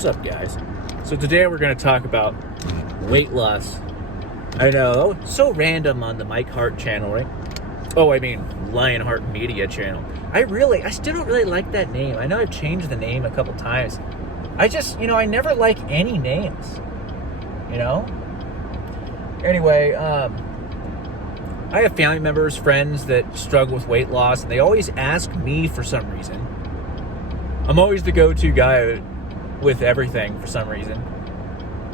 What's up, guys? So today we're going to talk about weight loss. I know, so random on the Mike Hart channel, right? Oh, I mean, Lionheart Media channel. I still don't really like that name. I know I've changed the name a couple times. I just, I never like any names, Anyway, I have family members, friends that struggle with weight loss, and they always ask me for some reason. I'm always the go-to guy with everything for some reason.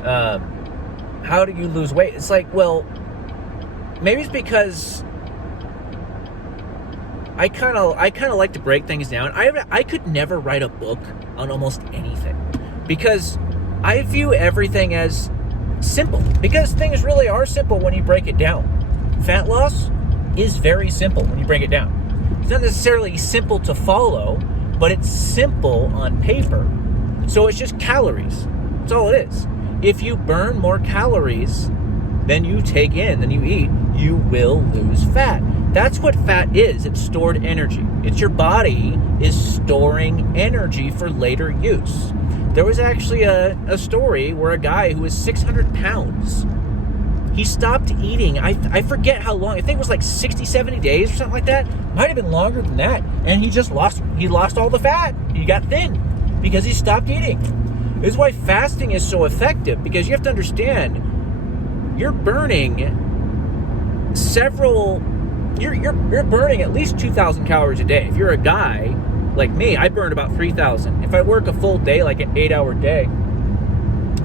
How do you lose weight? It's like, well, maybe it's because I kind of like to break things down. I could never write a book on almost anything because I view everything as simple, because things really are simple when you break it down. Fat loss is very simple when you break it down. It's not necessarily simple to follow, but it's simple on paper. So it's just calories. That's all it is. If you burn more calories than you take in, than you eat, you will lose fat. That's what fat is. It's stored energy. It's your body is storing energy for later use. There was actually a story where a guy who was 600 pounds, he stopped eating. I forget how long. I think it was like 60, 70 days or something like that. Might have been longer than that. And he lost all the fat. He got thin because he stopped eating. This is why fasting is so effective, because you have to understand you're burning you're burning at least 2,000 calories a day. If you're a guy like me, I burn about 3,000. If I work a full day, like an 8-hour day,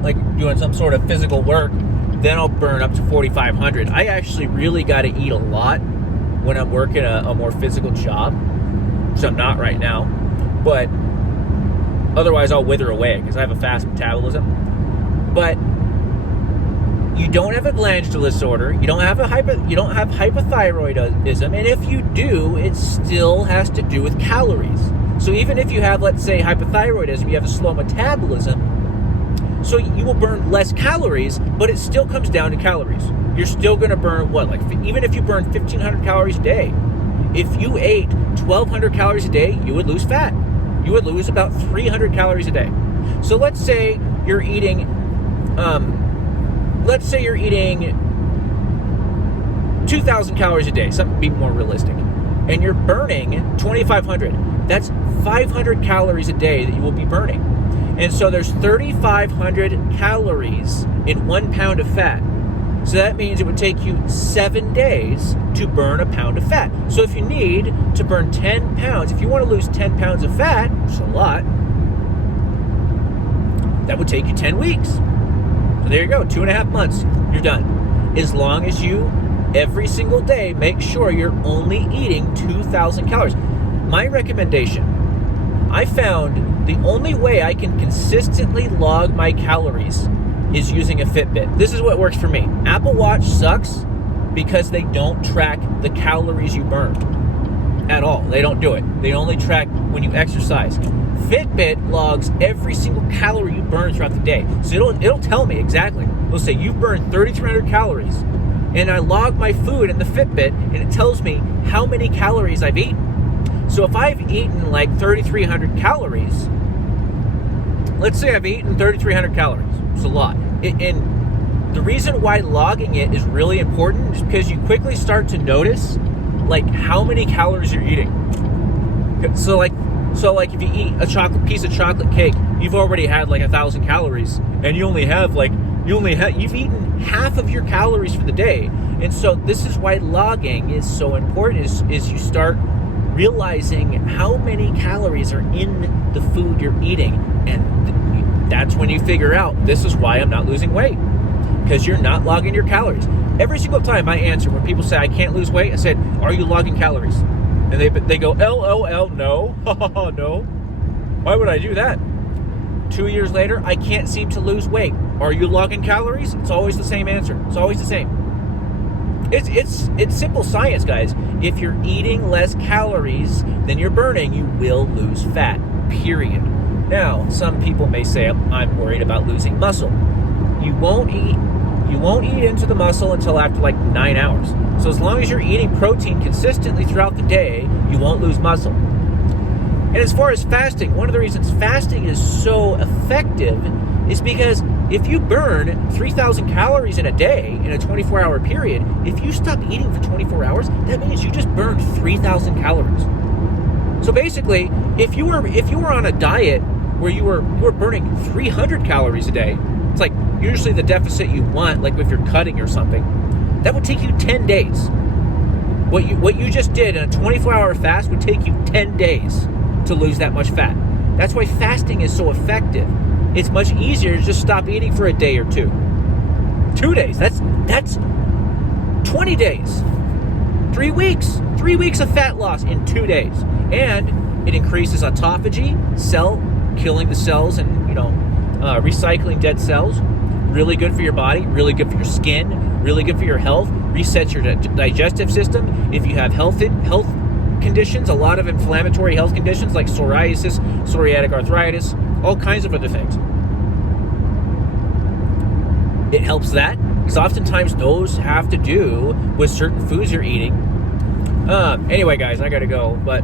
like doing some sort of physical work, then I'll burn up to 4,500. I actually really got to eat a lot when I'm working a more physical job, which I'm not right now. But otherwise, I'll wither away because I have a fast metabolism. But you don't have a glandular disorder. You don't have hypothyroidism, and if you do, it still has to do with calories. So even if you have, let's say, hypothyroidism, you have a slow metabolism. So you will burn less calories, but it still comes down to calories. You're still going to burn even if you burn 1,500 calories a day, if you ate 1,200 calories a day, you would lose fat. You would lose about 300 calories a day. So let's say you're eating 2,000 calories a day, something to be more realistic, and you're burning 2,500. That's 500 calories a day that you will be burning. And so there's 3,500 calories in 1 pound of fat. So that means it would take you 7 days to burn a pound of fat. So if you need to burn 10 pounds, if you want to lose 10 pounds of fat, which is a lot, that would take you 10 weeks. So there you go, 2.5 months, you're done. As long as you, every single day, make sure you're only eating 2,000 calories. My recommendation, I found the only way I can consistently log my calories is using a Fitbit. This is what works for me. Apple Watch sucks because they don't track the calories you burn at all. They don't do it. They only track when you exercise. Fitbit logs every single calorie you burn throughout the day. So it'll tell me exactly. It'll say you've burned 3,300 calories, and I log my food in the Fitbit, and it tells me how many calories I've eaten. So if I've eaten like 3,300 calories, let's say I've eaten 3,300 calories. It's a lot. And the reason why logging it is really important is because you quickly start to notice like how many calories you're eating. So like if you eat a piece of chocolate cake, you've already had like 1,000 calories, and you've eaten half of your calories for the day. And so this is why logging is so important, is you start realizing how many calories are in the food you're eating, and that's when you figure out, this is why I'm not losing weight, because you're not logging your calories. Every single time I answer when people say I can't lose weight, I said, are you logging calories? And they go, LOL, no. No. Why would I do that? 2 years later, I can't seem to lose weight. Are you logging calories? It's always the same answer. It's always the same. It's simple science, guys. If you're eating less calories than you're burning, you will lose fat, period. Now, some people may say, I'm worried about losing muscle. You won't eat into the muscle until after like 9 hours. So as long as you're eating protein consistently throughout the day, you won't lose muscle. And as far as fasting, one of the reasons fasting is so effective is because if you burn 3,000 calories in a day in a 24-hour period, if you stop eating for 24 hours, that means you just burned 3,000 calories. So basically, if you were on a diet where you were burning 300 calories a day, it's like usually the deficit you want, like if you're cutting or something, that would take you 10 days. What you just did in a 24-hour fast would take you 10 days to lose that much fat. That's why fasting is so effective. It's much easier to just stop eating for a day or two. 2 days. That's 20 days. 3 weeks. 3 weeks of fat loss in 2 days. And it increases autophagy, killing the cells and, recycling dead cells. Really good for your body, really good for your skin, really good for your health, resets your digestive system. If you have health conditions, a lot of inflammatory health conditions like psoriasis, psoriatic arthritis, all kinds of other things. It helps that, because oftentimes those have to do with certain foods you're eating. Anyway, guys, I gotta go, but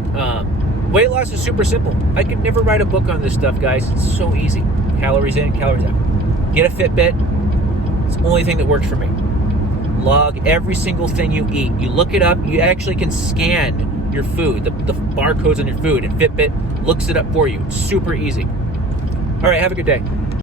weight loss is super simple. I could never write a book on this stuff, guys. It's so easy. Calories in, calories out. Get a Fitbit. It's the only thing that works for me. Log every single thing you eat. You look it up. You actually can scan your food, the barcodes on your food, and Fitbit looks it up for you. It's super easy. All right, have a good day.